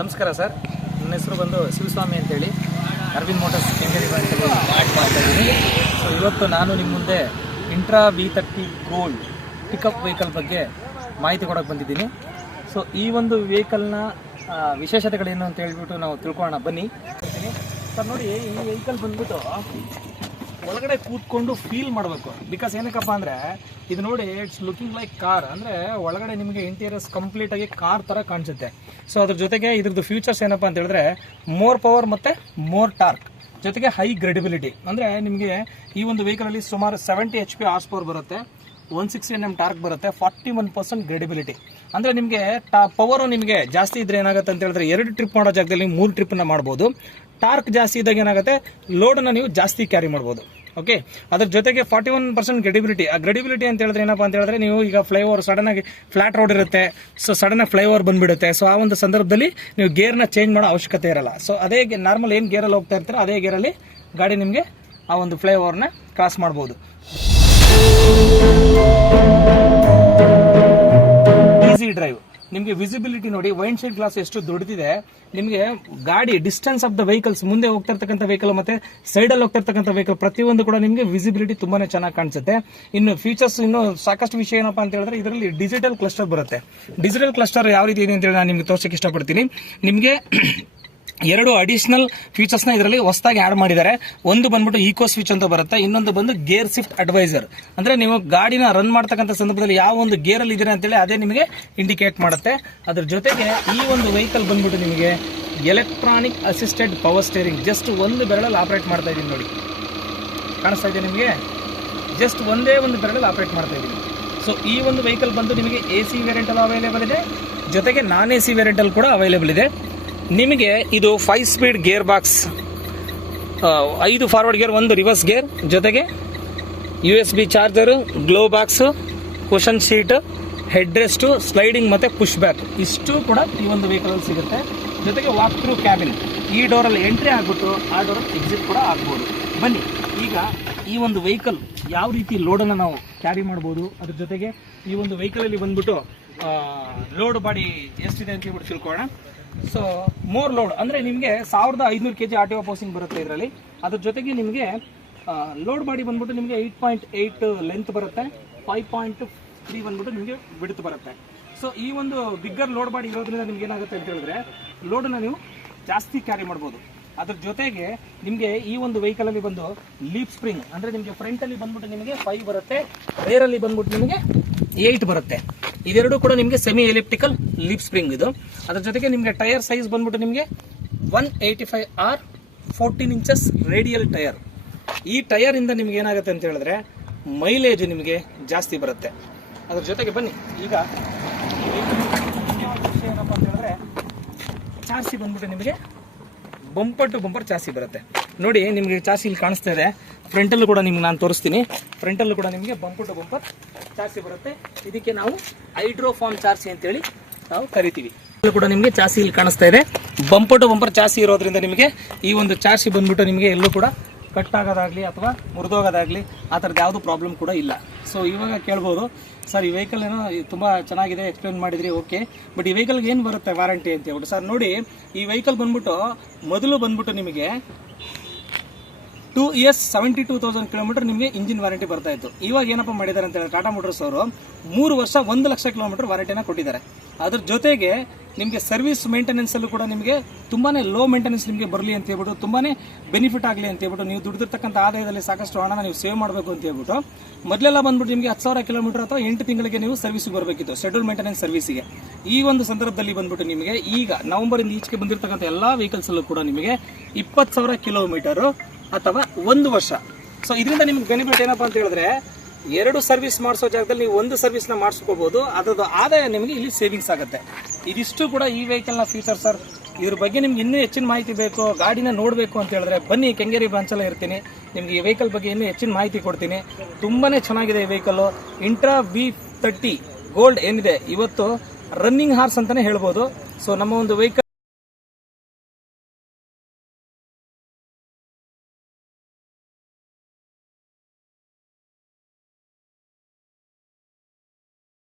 ನಮಸ್ಕಾರ ಸರ್, ನನ್ನ ಹೆಸರು ಬಂದು ಶಿವಸ್ವಾಮಿ ಅಂತೇಳಿ ಅರವಿಂದ್ ಮೋಟರ್ಸ್ ಕೆಂಗೇರಿ ಬ್ರಾಂಚಲ್ಲಿ ಮಾಡ್ತಾ ಇದ್ದೀನಿ. ಸೊ ಇವತ್ತು ನಾನು ನಿಮ್ಮ ಮುಂದೆ intra V30 gold pickup vehicle ಬಗ್ಗೆ ಮಾಹಿತಿ ಕೊಡೋಕೆ ಬಂದಿದ್ದೀನಿ. ಸೊ ಈ ಒಂದು ವೆಹಿಕಲ್ನ ವಿಶೇಷತೆಗಳೇನು ಅಂತ ಹೇಳ್ಬಿಟ್ಟು ನಾವು ತಿಳ್ಕೊಳ್ಳೋಣ ಬನ್ನಿ. ಸರ್ ನೋಡಿ, ಈ ವೆಹಿಕಲ್ ಬಂದ್ಬಿಟ್ಟು ಒಳಗಡೆ ಕೂತ್ಕೊಂಡು ಫೀಲ್ ಮಾಡಬೇಕು. ಬಿಕಾಸ್ ಏನಕ್ಕಪ್ಪ ಅಂದರೆ ಇದು ನೋಡಿ, ಇಟ್ಸ್ ಲುಕಿಂಗ್ ಲೈಕ್ ಕಾರ್. ಅಂದರೆ ಒಳಗಡೆ ನಿಮಗೆ ಇಂಟೀರಿಯರ್ಸ್ ಕಂಪ್ಲೀಟಾಗಿ ಕಾರ್ ಥರ ಕಾಣಿಸುತ್ತೆ. ಸೊ ಅದ್ರ ಜೊತೆಗೆ ಇದ್ರದ್ದು ಫ್ಯೂಚರ್ಸ್ ಏನಪ್ಪ ಅಂತ ಹೇಳಿದ್ರೆ ಮೋರ್ ಪವರ್ ಮತ್ತು ಮೋರ್ ಟಾರ್ಕ್, ಜೊತೆಗೆ ಹೈ ಗ್ರೆಡಿಬಿಲಿಟಿ. ಅಂದರೆ ನಿಮಗೆ ಈ ಒಂದು ವೆಹಿಕಲಲ್ಲಿ ಸುಮಾರು 70 HP ಹಾರ್ಸ್ ಪವರ್ ಬರುತ್ತೆ, 160 Nm ಟಾರ್ಕ್ ಬರುತ್ತೆ, 41% ಗ್ರೆಡಿಬಿಲಿಟಿ. ಅಂದರೆ ನಿಮಗೆ ಪವರು ನಿಮಗೆ ಜಾಸ್ತಿ ಇದ್ರೆ ಏನಾಗುತ್ತೆ ಅಂತ ಹೇಳಿದ್ರೆ 2 ಟ್ರಿಪ್ ಮಾಡೋ ಜಾಗದಲ್ಲಿ 3 ಟ್ರಿಪ್ಪನ್ನು ಮಾಡ್ಬೋದು. ಟಾರ್ಕ್ ಜಾಸ್ತಿ ಇದ್ದಾಗ ಏನಾಗುತ್ತೆ, ಲೋಡನ್ನು ನೀವು ಜಾಸ್ತಿ ಕ್ಯಾರಿ ಮಾಡ್ಬೋದು. ಓಕೆ, ಅದ್ರ ಜೊತೆಗೆ 41% ಗ್ರೆಡಿಬಿಲಿಟಿ. ಆ ಗ್ರೆಡಿಬಿಲಿಟಿ ಅಂತ ಹೇಳಿದ್ರೆ ಏನಪ್ಪ ಅಂತ ಹೇಳಿದ್ರೆ, ನೀವು ಈಗ ಫ್ಲೈಓವರ್ ಸಡನ್ನಾಗಿ ಫ್ಲಾಟ್ ರೋಡ್ ಇರುತ್ತೆ, ಸೊ ಸಡನ್ನಾಗಿ ಫ್ಲೈಓವರ್ ಬಂದುಬಿಡುತ್ತೆ. ಸೊ ಆ ಒಂದು ಸಂದರ್ಭದಲ್ಲಿ ನೀವು ಗೇರ್ನ ಚೇಂಜ್ ಮಾಡೋ ಅವಶ್ಯಕತೆ ಇರಲ್ಲ. ಸೊ ಅದೇ ನಾರ್ಮಲ್ ಏನು ಗೇರಲ್ಲಿ ಹೋಗ್ತಾ ಇರ್ತೀರೋ ಅದೇ ಗೇರಲ್ಲಿ ಗಾಡಿ ನಿಮಗೆ ಆ ಒಂದು ಫ್ಲೈಓವರ್ನ ಕ್ರಾಸ್ ಮಾಡ್ಬೋದು. Easy drive. ನಿಮಗೆ ವಿಸಿಬಿಲಿಟಿ ನೋಡಿ, ವೈಂಡ್ ಶೀಲ್ಡ್ ಗ್ಲಾಸ್ ಎಷ್ಟು ದೊಡ್ಡದಿದೆ. ನಿಮಗೆ ಗಾಡಿ ಡಿಸ್ಟೆನ್ಸ್ ಆಫ್ ದ ವೆಹಿಕಲ್ಸ್, ಮುಂದೆ ಹೋಗ್ತಾ ಇರ್ತಕ್ಕಂಥ ವೆಹಿಕಲ್ ಮತ್ತೆ ಸೈಡಲ್ಲಿ ಹೋಗ್ತಾ ಇರ್ತಕ್ಕಂಥ ವೆಹಿಕಲ್ ಪ್ರತಿಯೊಂದು ಕೂಡ ನಿಮಗೆ ವಿಸಿಬಿಲಿಟಿ ತುಂಬಾನೇ ಚೆನ್ನಾಗಿ ಕಾಣಿಸುತ್ತೆ. ಇನ್ನು ಫೀಚರ್ಸ್ ಇನ್ನೂ ಸಾಕಷ್ಟು ವಿಷಯ ಏನಪ್ಪಾ ಅಂತ ಹೇಳಿದ್ರೆ, ಇದರಲ್ಲಿ ಡಿಜಿಟಲ್ ಕ್ಲಸ್ಟರ್ ಬರುತ್ತೆ. ಡಿಜಿಟಲ್ ಕ್ಲಸ್ಟರ್ ಯಾವ ರೀತಿ ಇದೆ ಅಂತ ಹೇಳಿ ನಾನು ನಿಮಗೆ ತೋರಿಸಕ್ಕೆ ಇಷ್ಟಪಡ್ತೀನಿ. ನಿಮಗೆ 2 ಅಡಿಷನಲ್ ಫೀಚರ್ಸ್ನ ಇದರಲ್ಲಿ ಹೊಸದಾಗಿ ಆಡ್ ಮಾಡಿದ್ದಾರೆ. ಒಂದು ಬಂದ್ಬಿಟ್ಟು ಈಕೋ ಸ್ವಿಚ್ ಅಂತ ಬರುತ್ತೆ, ಇನ್ನೊಂದು ಬಂದು ಗೇರ್ ಶಿಫ್ಟ್ ಅಡ್ವೈಸರ್. ಅಂದ್ರೆ ನೀವು ಗಾಡಿನ ರನ್ ಮಾಡ್ತಕ್ಕಂಥ ಸಂದರ್ಭದಲ್ಲಿ ಯಾವ ಒಂದು ಗೇರ್ ಅಲ್ಲಿ ಇದ್ದೀರಾ ಅಂತೇಳಿ ಅದೇ ನಿಮಗೆ ಇಂಡಿಕೇಟ್ ಮಾಡುತ್ತೆ. ಅದ್ರ ಜೊತೆಗೆ ಈ ಒಂದು ವೆಹಿಕಲ್ ಬಂದ್ಬಿಟ್ಟು ನಿಮಗೆ electronic assisted power steering. Just ಒಂದು ಬೆರಳಲ್ಲಿ ಆಪರೇಟ್ ಮಾಡ್ತಾ ಇದ್ದೀನಿ ನೋಡಿ, ಕಾಣಿಸ್ತಾ ಇದೆ ನಿಮಗೆ? ಜಸ್ಟ್ ಒಂದೇ ಒಂದು ಬೆರಳಲ್ಲಿ ಆಪರೇಟ್ ಮಾಡ್ತಾ ಇದ್ದೀನಿ. ಸೊ ಈ ಒಂದು ವೆಹಿಕಲ್ ಬಂದು ನಿಮಗೆ AC ವೇರಿಯಂಟ್ ಅಲ್ಲಿ ಅವೈಲೇಬಲ್ ಇದೆ, ಜೊತೆಗೆ ನಾನ್ AC ವೇರಿಯಂಟ್ ಅಲ್ಲಿ ಕೂಡ ಅವೈಲೇಬಲ್ ಇದೆ. ನಿಮಗೆ ಇದು 5 speed gear box, 5 forward gear, 1 reverse gear, ಜೊತೆಗೆ USB charger, glove box, cushion seat, head rest, sliding ಮತ್ತೆ ಪುಷ್ ಬ್ಯಾಕ್, ಇಷ್ಟು ಕೂಡ ಈ ಒಂದು ವೆಹಿಕಲ್ ಅಲ್ಲಿ ಸಿಗುತ್ತೆ. ಜೊತೆಗೆ ವಾಕ್ ಥ್ರೂ ಕ್ಯಾಬಿನ್, ಈ ಡೋರಲ್ಲಿ ಎಂಟ್ರಿ ಆಗ್ಬಿಟ್ಟು ಆ ಡೋರಲ್ಲಿ ಎಕ್ಸಿಟ್ ಕೂಡ ಆಗ್ಬೋದು. ಬನ್ನಿ ಈಗ ಈ ಒಂದು ವೆಹಿಕಲ್ ಯಾವ ರೀತಿ ಲೋಡನ್ನು ನಾವು ಕ್ಯಾರಿ ಮಾಡ್ಬೋದು, ಅದ್ರ ಜೊತೆಗೆ ಈ ಒಂದು ವೆಹಿಕಲಲ್ಲಿ ಬಂದ್ಬಿಟ್ಟು ಲೋಡ್ ಬಾಡಿ ಎಷ್ಟಿದೆ ಅಂತ ಹೇಳ್ಬಿಟ್ಟು ತಿಳ್ಕೊಳ್ಳೋಣ. ಸೊ ಮೋರ್ ಲೋಡ್ ಅಂದರೆ ನಿಮಗೆ 1500 kg RTO ಪೋಸಿಂಗ್ ಬರುತ್ತೆ ಇದರಲ್ಲಿ. ಅದ್ರ ಜೊತೆಗೆ ನಿಮಗೆ ಲೋಡ್ ಬಾಡಿ ಬಂದ್ಬಿಟ್ಟು ನಿಮಗೆ 8.8 ಲೆಂತ್ ಬರುತ್ತೆ, 5.3 ಬಂದ್ಬಿಟ್ಟು ನಿಮಗೆ ಬಿಡ್ತು ಬರುತ್ತೆ. ಸೊ ಈ ಒಂದು ಬಿಗ್ಗರ್ ಲೋಡ್ ಬಾಡಿ ಇರೋದ್ರಿಂದ ನಿಮ್ಗೆ ಏನಾಗುತ್ತೆ ಅಂತ ಹೇಳಿದ್ರೆ ಲೋಡನ್ನು ನೀವು ಜಾಸ್ತಿ ಕ್ಯಾರಿ ಮಾಡ್ಬೋದು. ಅದ್ರ ಜೊತೆಗೆ ನಿಮಗೆ ಈ ಒಂದು ವೆಹಿಕಲಲ್ಲಿ ಬಂದು ಲೀಪ್ ಸ್ಪ್ರಿಂಗ್, ಅಂದರೆ ನಿಮಗೆ ಫ್ರಂಟಲ್ಲಿ ಬಂದ್ಬಿಟ್ಟು ನಿಮಗೆ 5 ಬರುತ್ತೆ, ರೇರಲ್ಲಿ ಬಂದ್ಬಿಟ್ಟು ನಿಮಗೆ 8 ಬರುತ್ತೆ. ಇದೆರಡು ಕೂಡ ನಿಮಗೆ ಸೆಮಿ ಎಲಿಪ್ಟಿಕಲ್ ಲೀಪ್ ಸ್ಪ್ರಿಂಗ್ ಇದು. ಅದ್ರ ಜೊತೆಗೆ ನಿಮಗೆ ಟೈರ್ ಸೈಜ್ ಬಂದ್ಬಿಟ್ಟು ನಿಮಗೆ 185R 14 ಇಂಚಸ್ ರೇಡಿಯಲ್ ಟೈರ್. ಈ ಟೈರ್ ಇಂದ ನಿಮ್ಗೆ ಏನಾಗುತ್ತೆ ಅಂತ ಹೇಳಿದ್ರೆ ಮೈಲೇಜ್ ನಿಮಗೆ ಜಾಸ್ತಿ ಬರುತ್ತೆ. ಅದ್ರ ಜೊತೆಗೆ ಬನ್ನಿ ಈಗ ಏನಪ್ಪ ಅಂತ ಹೇಳಿದ್ರೆ ಚಾರ್ಸಿ ಬಂದ್ಬಿಟ್ಟು ನಿಮಗೆ ಬಂಪರ್ ಟು ಬಂಪರ್ ಚಾರ್ಸಿ ಬರುತ್ತೆ ನೋಡಿ. ನಿಮಗೆ ಚಾರ್ಸಿ ಇಲ್ಲಿ ಕಾಣಿಸ್ತಾ ಇದೆ, ಫ್ರಂಟಲ್ಲೂ ಕೂಡ ನಿಮ್ಗೆ ನಾನು ತೋರಿಸ್ತೀನಿ. ಫ್ರಂಟಲ್ಲೂ ಕೂಡ ನಿಮಗೆ ಬಂಪರ್ ಟು ಬಂಪರ್ ಚಾರ್ಸಿ ಬರುತ್ತೆ. ಇದಕ್ಕೆ ನಾವು ಹೈಡ್ರೋಫಾರ್ಮ್ ಚಾರ್ಸಿ ಅಂತೇಳಿ ನಾವು ಕರಿತೀವಿ. ಇಲ್ಲೂ ಕೂಡ ನಿಮಗೆ ಚಾರ್ಸಿ ಇಲ್ಲಿ ಕಾಣಿಸ್ತಾ ಇದೆ, ಬಂಪರ್ ಟು ಬಂಪರ್ ಚಾರ್ಸಿ ಇರೋದ್ರಿಂದ ನಿಮಗೆ ಈ ಒಂದು ಚಾರ್ಸಿ ಬಂದ್ಬಿಟ್ಟು ನಿಮಗೆ ಎಲ್ಲೂ ಕೂಡ ಕಟ್ ಆಗೋದಾಗಲಿ ಅಥವಾ ಮುರಿದೋಗೋದಾಗಲಿ ಆ ಥರದ್ದು ಯಾವುದು ಪ್ರಾಬ್ಲಮ್ ಕೂಡ ಇಲ್ಲ. ಸೊ ಇವಾಗ ಕೇಳ್ಬೋದು, ಸರ್ ಈ ವೆಹಿಕಲ್ ಏನೋ ತುಂಬ ಚೆನ್ನಾಗಿದೆ ಎಕ್ಸ್ಪ್ಲೇನ್ ಮಾಡಿದ್ರಿ, ಓಕೆ, ಬಟ್ ಈ ವೆಹಿಕಲ್ಗೆ ಏನು ಬರುತ್ತೆ ವಾರಂಟಿ ಅಂತ ಹೇಳ್ಬಿಟ್ಟು. ಸರ್ ನೋಡಿ, ಈ ವೆಹಿಕಲ್ ಬಂದ್ಬಿಟ್ಟು ಮೊದಲು ಬಂದ್ಬಿಟ್ಟು ನಿಮಗೆ 2 years 72,000 ಕಿಲೋಮೀಟರ್ ನಿಮಗೆ ಇಂಜಿನ್ ವಾರಂಟಿ ಬರ್ತಾ ಇತ್ತು. ಇವಾಗ ಏನಪ್ಪ ಮಾಡಿದ್ದಾರೆ ಅಂತ ಹೇಳಿದ್ರೆ ಟಾಟಾ ಮೋಟರ್ಸ್ ಅವರು 3 ವರ್ಷ 1 ಲಕ್ಷ ಕಿಲೋಮೀಟರ್ ವಾರಂಟಿನ ಕೊಟ್ಟಿದ್ದಾರೆ. ಅದ್ರ ಜೊತೆಗೆ ನಿಮಗೆ ಸರ್ವಿಸ್ ಮೇಂಟೆನೆನ್ಸ್ ಅಲ್ಲೂ ಕೂಡ ನಿಮಗೆ ತುಂಬಾನೇ ಲೋ ಮೇಂಟೆನೆನ್ಸ್ ನಿಮಗೆ ಬರಲಿ ಅಂತ ಹೇಳ್ಬಿಟ್ಟು, ತುಂಬಾನೇ ಬೆನಿಫಿಟ್ ಆಗಲಿ ಅಂತ ಹೇಳ್ಬಿಟ್ಟು, ನೀವು ದುಡಿದಿರ್ತಕ್ಕಂಥ ಆದಾಯದಲ್ಲಿ ಸಾಕಷ್ಟು ಹಣನ ನೀವು ಸೇವ್ ಮಾಡಬೇಕು ಅಂತ ಹೇಳ್ಬಿಟ್ಟು ಮೊದಲೆಲ್ಲ ಬಂದ್ಬಿಟ್ಟು ನಿಮಗೆ 10,000 ಕಿಲೋಮೀಟರ್ ಅಥವಾ 8 ತಿಂಗಳಿಗೆ ನೀವು ಸರ್ವಿಸ್ಗೆ ಬರಬೇಕಿತ್ತು, ಶೆಡ್ಯೂಲ್ ಮೇಂಟೆನೆನ್ಸ್ ಸರ್ವಿಸ್ಗೆ. ಈ ಒಂದು ಸಂದರ್ಭದಲ್ಲಿ ಬಂದ್ಬಿಟ್ಟು ನಿಮಗೆ ಈಗ ನವೆಂಬರ್ ಇಂದ ಈಚೆಗೆ ಬಂದಿರತಕ್ಕಂಥ ಎಲ್ಲಾ ವೆಹಿಕಲ್ಸ್ ಅಲ್ಲೂ ಕೂಡ ನಿಮಗೆ 20,000 ಕಿಲೋಮೀಟರ್ ಅಥವಾ 1 ವರ್ಷ. ಸೊ ಇದರಿಂದ ನಿಮ್ಗೆ ಬೆನಿಫಿಟ್ ಏನಪ್ಪಾ ಅಂತ ಹೇಳಿದ್ರೆ 2 ಸರ್ವಿಸ್ ಮಾಡಿಸೋ ಜಾಗದಲ್ಲಿ ನೀವು 1 ಸರ್ವಿಸ್ನ ಮಾಡಿಸ್ಕೋಬಹುದು. ಅದರ ಆದಾಯ ನಿಮಗೆ ಇಲ್ಲಿ ಸೇವಿಂಗ್ಸ್ ಆಗುತ್ತೆ. ಇದಿಷ್ಟು ಕೂಡ ಈ ವೆಹಿಕಲ್ನ ಫೀಚರ್ ಸರ್. ಇದ್ರ ಬಗ್ಗೆ ನಿಮ್ಗೆ ಇನ್ನೂ ಹೆಚ್ಚಿನ ಮಾಹಿತಿ ಬೇಕು, ಗಾಡಿನ ನೋಡಬೇಕು ಅಂತ ಹೇಳಿದ್ರೆ ಬನ್ನಿ, ಕೆಂಗೇರಿ ಬ್ರಾಂಚಲ್ಲೇ ಇರ್ತೀನಿ. ನಿಮಗೆ ಈ ವೆಹಿಕಲ್ ಬಗ್ಗೆ ಇನ್ನೂ ಹೆಚ್ಚಿನ ಮಾಹಿತಿ ಕೊಡ್ತೀನಿ. ತುಂಬಾನೇ ಚೆನ್ನಾಗಿದೆ ಈ ವೆಹಿಕಲ್. ಇಂಟ್ರಾ V30 ಗೋಲ್ಡ್ ಏನಿದೆ ಇವತ್ತು ರನ್ನಿಂಗ್ ಹಾರ್ಸ್ ಅಂತಾನೆ ಹೇಳ್ಬೋದು. ಸೊ ನಮ್ಮ ಒಂದು ವೆಹಿಕಲ್